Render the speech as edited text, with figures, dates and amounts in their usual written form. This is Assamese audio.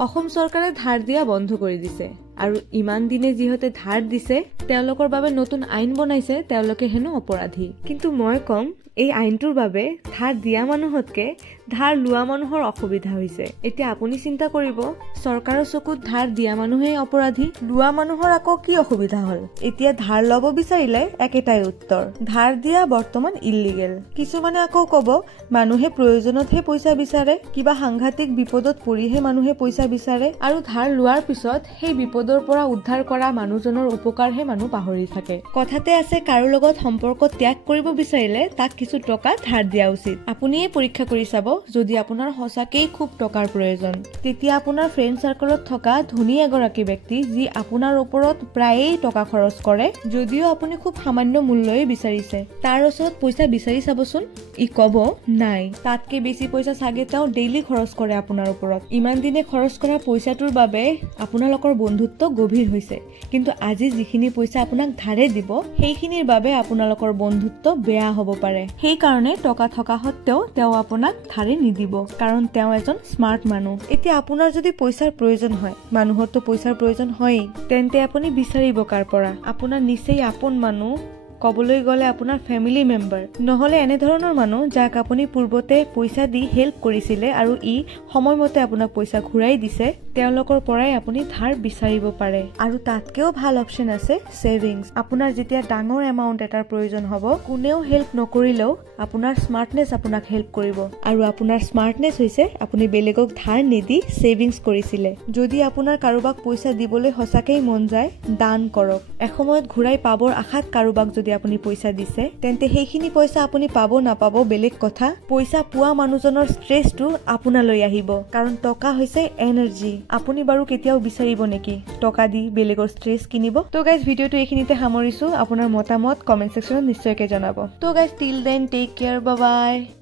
অসম চৰকাৰে ধাৰ দিয়া বন্ধ কৰি দিছে আৰু ইমান দিনে যিহতে ধাৰ দিছে তেওঁলোকৰ বাবে নতুন আইন বনাইছে তেওঁলোকে হেনো অপৰাধী কিন্তু মই কম এই আইনটোৰ বাবে ধাৰ দিয়া মানুহতকে ধাৰ লোৱা মানুহৰ অসুবিধা হৈছে এতিয়া আপুনি চিন্তা কৰিব চৰকাৰৰ চকুত ধাৰ দিয়া মানুহেই অপৰাধী লোৱা মানুহৰ আকৌ কি অসুবিধা হল এতিয়া ধাৰ লব বিচাৰিলে একেটাই উত্তৰ ধাৰ দিয়া বৰ্তমান ইলিগেল কিছুমানে আকৌ কব মানুহে প্ৰয়োজনতহে পইচা বিচাৰে কিবা সাংঘাতিক বিপদত পৰিহে মানুহে পইচা বিচাৰে আৰু ধাৰ লোৱাৰ পিছত সেই বিপদৰ পৰা উদ্ধাৰ কৰা মানুহজনৰ উপকাৰহে মানুহ পাহৰি থাকে কথাতে আছে কাৰো লগত সম্পৰ্ক ত্যাগ কৰিব বিচাৰিলে তাক কিছু টকা ধাৰ দিয়া উচিত আপুনিয়ে পৰীক্ষা কৰি চাব যদি আপোনাৰ সঁচাকেই খুব টকাৰ প্ৰয়োজন তেতিয়া আপোনাৰ ফ্ৰেণ্ড সাৰ্কলত থকা ধনী এগৰাকী ব্যক্তি যি আপোনাৰ ওপৰত প্ৰায়েই টকা খৰচ কৰে যদিও আপুনি খুব সামান্য মূল্যই বিচাৰিছে তাৰ ওচৰত পইচা বিচাৰি চাবচোন ই কব নাই তাতকে বেছি পইচা চাগে তেওঁ ডেইলি খৰচ কৰে আপোনাৰ ওপৰত ইমান দিনে খৰচ কৰা পইচাটোৰ বাবে আপোনালোকৰ বন্ধুত্ব গভীৰ হৈছে কিন্তু আজি যিখিনি পইচা আপোনাক ধাৰে দিব সেইখিনিৰ বাবে আপোনালোকৰ বন্ধুত্ব বেয়া হ'ব পাৰে সেই কাৰণে টকা থকা সত্ত্বেও তেওঁ আপোনাক ধাৰে নিদিব কাৰণ তেওঁ এজন স্মাৰ্ট মানুহ এতিয়া আপোনাৰ যদি পইচাৰ প্ৰয়োজন হয় মানুহৰতো পইচাৰ প্ৰয়োজন হয়েই তেন্তে আপুনি বিচাৰিব কাৰ পৰা আপোনাৰ নিচেই আপোন মানুহ কবলৈ গলে আপোনাৰ ফ্যামিলি মেম্বাৰ নহলে এনে ধৰণৰ মানুহ যাক আপুনি পূৰ্বতে পইচা দি হেল্প কৰিছিলে আৰু ই সময়মতে আপোনাক পইচা ঘূৰাই দিছে তেওঁলোকৰ পৰাই আপুনি ধাৰ বিচাৰিব পাৰে আৰু তাতকেও ভাল অপচন আছে সেভিংস আপোনাৰ যেতিয়া ডাঙৰ এমাউন্ট এটাৰ প্ৰয়োজন হ'ব কোনেও হেল্প নকৰিলেও আপোনাৰ স্মাৰ্টনেস আপোনাক হেল্প কৰিব আৰু আপোনাৰ স্মাৰ্টনেস হৈছে আপুনি বেলেগক ধাৰ নিদি সেভিংস কৰিছিলে যদি আপোনাৰ কাৰোবাক পইচা দিবলৈ হসাকেই মন যায় দান কৰক এসময়ত ঘূৰাই পাবৰ আশাত কাৰোবাক যদি আপুনি পইচা দিছে তেন্তে সেইখিনি পইচা আপুনি পাব নাপাব বেলেগ কথা পইচা পোৱা মানুহজনৰ ষ্ট্ৰেছটো আপোনালৈ আহিব কাৰণ টকা হৈছে এনাৰ্জি আপুনি বাৰু কেতিয়াও বিচাৰিব নেকি টকা দি বেলেগৰ ষ্ট্ৰেছ কিনিব তো গাইজ ভিডিওটো এইখিনিতে সামৰিছো আপোনাৰ মতামত কমেন্ট সেকশনত নিশ্চয়কৈ জনাব তো guys till then take care bye বাই